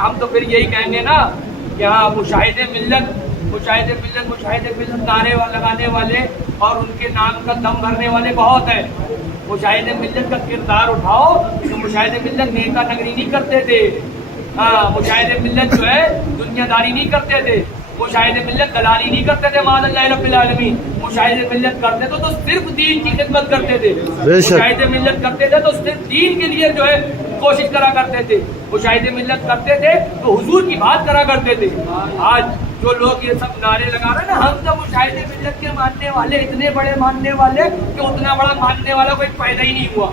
ہم تو پھر یہی کہیں گے نا کہ ہاں مشاہد ملت نعرے لگانے والے اور ان کے نام کا دم بھرنے والے بہت ہیں. مشاہد ملت کا کردار اٹھاؤ تو مشاہد ملت نیتا نگری نہیں کرتے تھے. ہاں مشاہد ملت جو ہے دنیا داری نہیں کرتے تھے. مشاہد ملت دلالی نہیں کرتے تھے. معاذ اللہ رب العالمین. مشاہد ملت کرتے تھے تو صرف دین کی خدمت کرتے تھے. مشاہد ملت کرتے تھے تو صرف دین کے لیے جو ہے کوشش کرا کرتے تھے. مشاہد ملت کرتے تھے تو حضور کی بات کرا کرتے تھے. آج جو لوگ یہ سب نعرے لگا رہے ہیں نا ہم تو مشاہد ملت کے ماننے والے اتنے بڑے ماننے والے کہ اتنا بڑا ماننے والا کوئی پیدا ہی نہیں ہوا.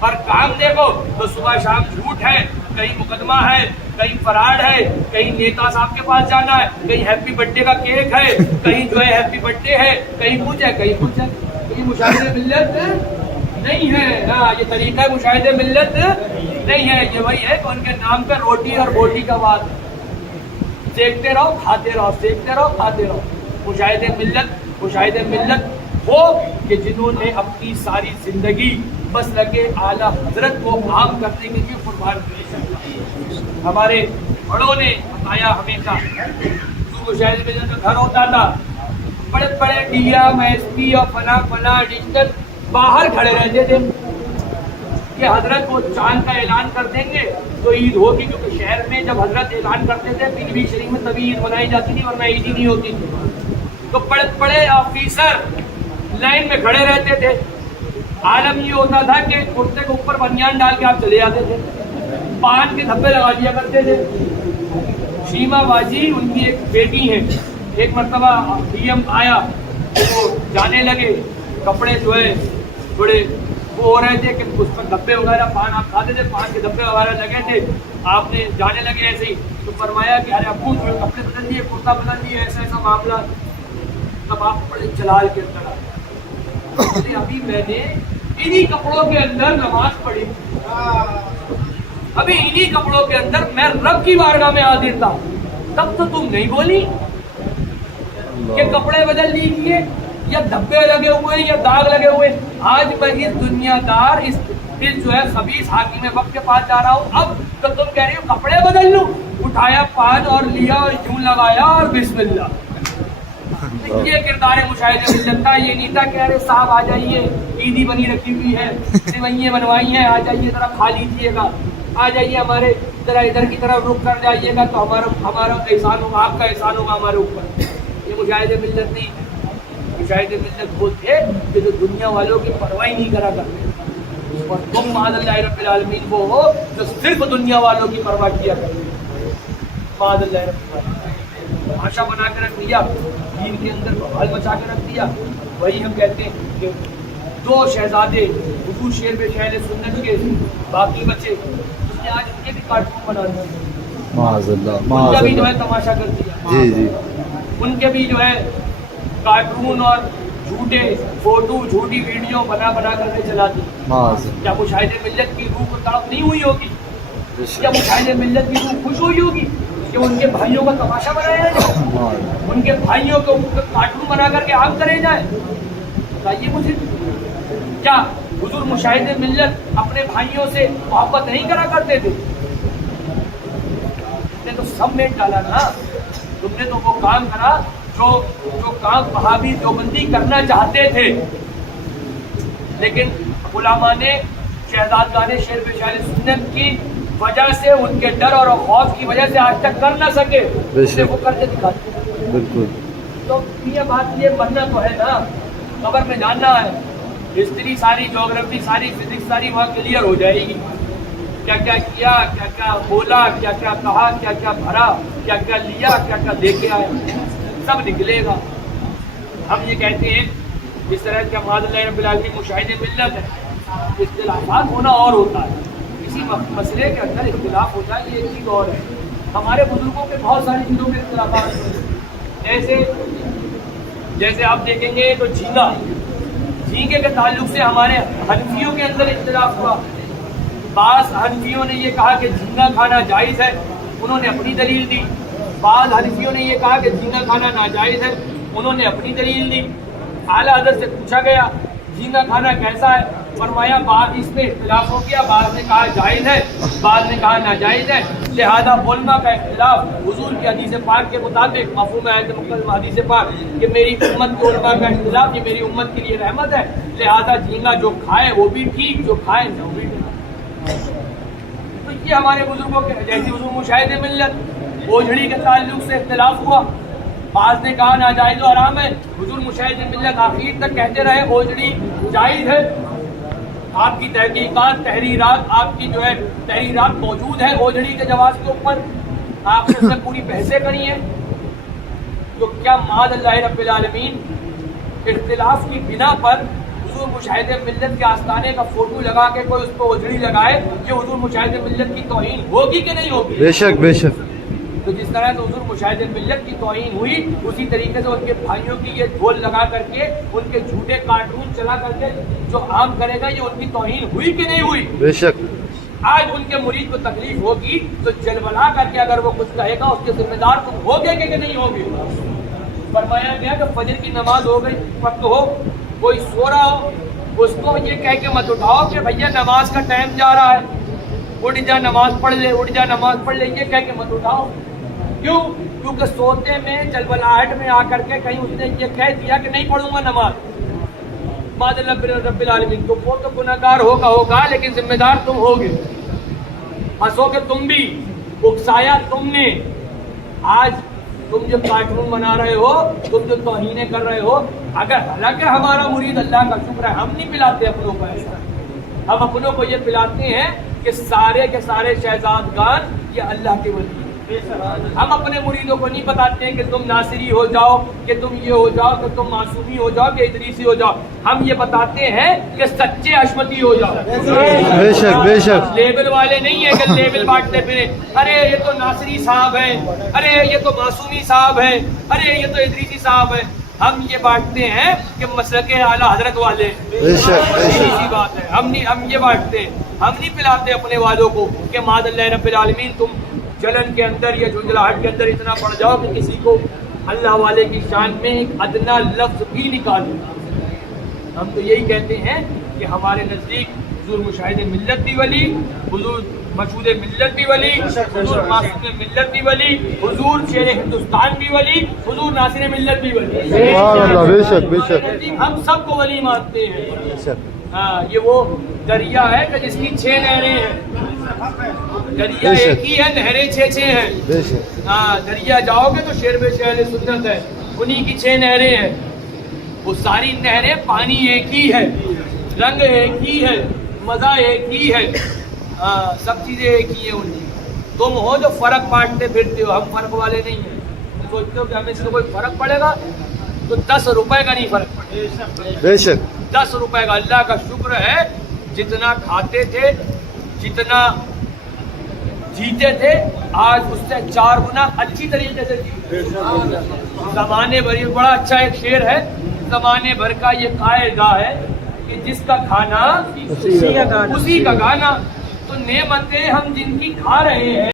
اور کام دیکھو تو صبح شام جھوٹ ہے, کہیں مقدمہ ہے, کہیں فراڈ ہے, کہیں نیتا صاحب کے پاس جانا ہے, کہیں ہیپی برتھ ڈے کا کیک ہے, کہیں جو ہے ہیپی برتھ ڈے ہے, کہیں کچھ ہے کہیں کچھ ہے. یہ مشاہد ملت نہیں ہے. ہاں یہ طریقہ مشاہد ملت نہیں ہے. یہ وہی ہے کہ ان کے نام پہ روٹی اور بوٹی کا بات ہے. سیکتے رہو کھاتے رہو, سیکتے رہو کھاتے رہو. مشاہد ملت وہ کہ جنہوں نے اپنی ساری زندگی بس لگے اعلیٰ حضرت کو عام کرنے کے لیے قربان کی. ہمارے بڑوں نے بتایا ہمیشہ مشاہد ملت کا گھر ہوتا تھا, بڑے بڑے ڈی ایم ایس پی اور فلاں ایڈیشنل باہر کھڑے رہتے تھے کہ حضرت وہ چاند کا اعلان کر دیں گے تو عید ہوگی. کیونکہ شہر میں جب حضرت اعلان کرتے تھے پنجوی شریف میں تبھی عید منائی جاتی تھی ورنہ عید ہی نہیں ہوتی تھی. تو بڑے بڑے آفیسر لائن میں کھڑے رہتے تھے. عالم یہ ہوتا تھا کہ کرتے کے اوپر بنیان ڈال کے آپ چلے جاتے تھے, پان کے دھبے لگا دیا کرتے تھے. شیما باجی ان کی ایک بیٹی ہے, ایک مرتبہ ڈی ایم آیا تو جانے لگے, کپڑے جو ہے تھوڑے وہ ہو رہے تھے کہ اس پر دھبے وغیرہ پان آپ کھاتے تھے, پان کے دھبے وغیرہ لگے تھے. آپ نے جانے لگے ایسے ہی تو فرمایا کہ ارے ابو تھوڑے کپڑے بدل دیے, کرتا بدل دیے, ایسا ایسا معاملہ. تب آپ بڑے جلال کے اندر آئے, ابھی میں نے انہی کپڑوں کے اندر نماز پڑھی, ابھی انہی کپڑوں کے اندر میں رب کی بارگاہ میں حاضر تھا, تب تو تم نہیں بولی کہ کپڑے بدل دیجیے یا دھبے لگے ہوئے یا داغ لگے ہوئے. آج میں اس دنیا دار اس جو ہے خبیث حاکم وقت کے پاس جا رہا ہوں, اب تو تم کہہ رہی ہو کپڑے بدل لوں. اٹھایا پان اور لیا اور یوں لگایا اور بسم اللہ. یہ کردار مشاہد ملت کا. یہ نہیں تھا کہ ارے صاحب آ جائیے عیدی بنی رکھی ہوئی ہے, سوئیاں بنوائی ہیں, آ جائیے ذرا کھا لیجیے گا, آ جائیے ہمارے ذرا ادھر کی طرف رک کر جائیے گا تو ہمارا احسان ہوگا, آپ کا احسان ہوگا ہمارے اوپر. یہ مشاہد ملت نہیں. مشاہد ملت وہ تھے کہ جو دنیا والوں کی پرواہ نہیں کرا کرتے, اور تم معاذ اللہ رب العالمین وہ ہو جو صرف دنیا والوں کی پرواہ کیا کرتے. معاذ اللہ رب العالمین تماشا بنا کے رکھ دیا, دین کے اندر بحال مچا کے رکھ دیا. وہی ہم کہتے ہیں کہ دو شہزادے حضور شیر بے شہر سنت کے باقی بچے اس نے آج ان کے بھی کارٹون بنا دیا, ان کا بھی جو ہے تماشا کر دیا. جی جی ان کے بھی جو ہے کارٹون اور جھوٹے فوٹو جھوٹی ویڈیو بنا کر کے چلا دی. کیا مشاہد ملت کی روح کو تڑپ نہیں ہوئی ہوگی؟ کیا مشاہد ملت کی روح خوش ہوئی ہوگی کہ ان کے بھائیوں کا تماشا بنایا جائے, ان کے بھائیوں کو کارٹون بنا کر کے عام کرے جائے؟ بتائیے مجھے, کیا حضور مشاہد ملت اپنے بھائیوں سے محبت نہیں کرا کرتے تھے؟ تم نے تو سب میں ڈالا نا, تم نے تو وہ کام کرا جو کام وہابی دیوبندی کرنا چاہتے تھے, لیکن علماء نے شہزادگان شیر بے شہر سنت کی وجہ سے, ان کے ڈر اور خوف کی وجہ سے آج تک کر نہ سکے, وہ کر کے دکھاتے. بالکل. تو یہ بات یہ بننا تو ہے نا, قبر میں جاننا ہے, ہسٹری ساری, جغرافی ساری, فزکس ساری وہاں کلیئر ہو جائے گی. کیا کیا کیا, کیا کیا بولا, کیا کیا کہا, کیا کیا بھرا, کیا کیا لیا, کیا کیا دے کے آیا, سب نکلے گا. ہم یہ کہتے ہیں جس طرح کا معاذ اللہ رب العالمین مشاہد ملت ہے, اختلافات ہونا اور ہوتا ہے, کسی مسئلے کے اندر اختلاف ہوتا ہے, یہ ایک چیز اور ہے. ہمارے بزرگوں کے بہت ساری چیزوں میں اختلافات ہوتے ہیں. جیسے آپ دیکھیں گے تو جھینگے کے تعلق سے ہمارے حنفیوں کے اندر اختلاف ہوا. بعض حنفیوں نے یہ کہا کہ جھینگا کھانا جائز ہے, انہوں نے اپنی دلیل دی. بعض حنفیوں نے یہ کہا کہ جھینگا کھانا ناجائز ہے, انہوں نے اپنی دلیل دی. اعلیٰ حضرت سے پوچھا گیا جھینگا کھانا کیسا ہے, فرمایا اس میں اختلاف ہو گیا، بعض نے کہا جائز ہے، بعض نے کہا ناجائز ہے، لہذا علماء کا اختلاف حضور کی حدیث پاک کے مطابق مفہوم آیت مقدسہ حدیث پاک کہ میری امت کے علماء کا اختلاف یہ میری امت کے لیے رحمت ہے، لہذا جھینگا جو کھائے وہ بھی ٹھیک، جو کھائے نہ وہ بھی ٹھیک۔ تو یہ ہمارے بزرگوں کے جیسے حضور مشاہد ملت اوجھڑی کے تعلق سے اختلاف ہوا، بعض نے کہا ناجائز و حرام ہے، حضور مشاہد ملت آخر تک کہتے رہے اوجھڑی جائز ہے۔ آپ کی تحقیقات تحریرات آپ کی جو ہے تحریرات موجود ہے اوجھڑی کے جواز کے اوپر، آپ نے اس میں پوری بحثیں کری ہیں۔ تو کیا معاذ اللہ رب العالمین اختلاف کی بنا پر حضور مشاہد ملت کے آستانے کا فوٹو لگا کے کوئی اس پہ اوجھڑی لگائے، یہ حضور مشاہد ملت کی توہین ہوگی کہ نہیں ہوگی؟ بے شک بے شک۔ تو جس طرح سے حضور مشاہد ملت کی توہین ہوئی، اسی طریقے سے ان کے بھائیوں کی یہ ڈھول لگا کر کے ان کے جھوٹے کارٹون چلا کر کے جو عام کرے گا، یہ ان کی توہین ہوئی کہ نہیں ہوئی؟ بے شک۔ آج ان کے مرید کو تکلیف ہوگی تو جلبلا کر کے اگر وہ کچھ کہے گا اس کے ذمہ دار تم ہوگے کہ نہیں ہوگے؟ فرمایا گیا کہ فجر کی نماز ہو گئی، وقت ہو، کوئی سو رہا ہو، اس کو یہ کہہ کے مت اٹھاؤ کہ بھیا نماز کا ٹائم جا رہا ہے، اٹھ جا نماز پڑھ لے، اٹھ جا نماز پڑھ لے، یہ کہہ کے مت اٹھاؤ۔ کیوں؟ کیونکہ سوتے میں جلبلاہٹ میں آ کر کے کہیں اس نے یہ کہہ دیا کہ نہیں پڑھوں گا نماز، معاذ اللہ رب العالمین، تو وہ تو گناہگار ہوگا لیکن ذمہ دار تم ہوگے، ہنسو گے تم بھی، اکسایا تم نے۔ آج تم جو کارٹون بنا رہے ہو، تم جو توہینیں کر رہے ہو، اگر حالانکہ ہمارا مرید اللہ کا شکر ہے ہم نہیں پلاتے اپنوں کو ایسا، ہم اپنوں کو یہ پلاتے ہیں کہ سارے کے سارے شہزادگان یہ اللہ کے ولی ہیں۔ ہم اپنے مریدوں کو نہیں بتاتے ہیں کہ تم ناصری ہو جاؤ، کہ تم یہ ہو جاؤ، کہ تم معصومی ہو جاؤ، کہ ادریسی ہو جاؤ، ہم یہ بتاتے ہیں کہ سچے حشمتی ہو جاؤ۔ بے شک بے شک۔ لیبل والے نہیں ہیں کہ لیبل بانٹتے پھرے، ارے یہ تو ناصری صاحب ہیں، ارے یہ تو معصومی صاحب ہیں، ارے یہ تو ادریسی صاحب ہیں۔ ہم یہ بانٹتے ہیں کہ مسلک اعلیٰ حضرت والے، بے شک بے شک۔ ایسی بات ہے، ہم یہ بانٹتے ہیں، ہم نہیں پلاتے اپنے والوں کو کہ معاذ اللہ رب العالمین تم جلن کے اندر یا جھنجھلاہٹ کے اندر اتنا پڑ جاؤ کہ کسی کو اللہ والے کی شان میں ایک ادنا لفظ بھی نکال دو۔ ہم تو یہی کہتے ہیں کہ ہمارے نزدیک حضور مشاہد ملت بھی ولی، حضور مشہود ملت بھی ولی، حضور معصوم ملت بھی ولی، حضور شیر ہندوستان بھی ولی، حضور ناصر ملت بھی ولی۔ سبحان اللہ، بے شک بے شک۔ ہم سب کو ولی مانتے ہیں۔ بے شک۔ ہاں، یہ وہ دریا ہے کہ جس کی 6 نہریں ہیں، دریا ایک ہی ہے، نہریں 6 ہیں۔ بے شک۔ ہاں، دریا جاؤ گے تو شیر بے اہل سنت ہے، انہی کی 6 نہریں ہیں، وہ ساری نہریں پانی ایک ہی ہے، رنگ ایک ہی ہے، مزہ ایک ہی ہے، سب چیزیں ایک ہی ہیں ان کی۔ تم ہو جو فرق بانٹتے پھرتے ہو، ہم فرق والے نہیں ہیں۔ سوچتے ہو کہ ہمیں سے کوئی فرق پڑے گا تو 10 روپے کا نہیں فرق پڑے گا، بے شک۔ 10 روپے کا۔ اللہ کا شکر ہے جتنا کھاتے تھے، جتنا جیتے تھے، آج اس سے 4 گنا اچھی طریقے سے جیتے۔ زمانے بھر، بڑا اچھا ایک شعر ہے، زمانے بھر کا یہ قائدہ ہے کہ جس کا کھانا اسی کا گانا۔ تو نعمتیں ہم جن کی کھا رہے ہیں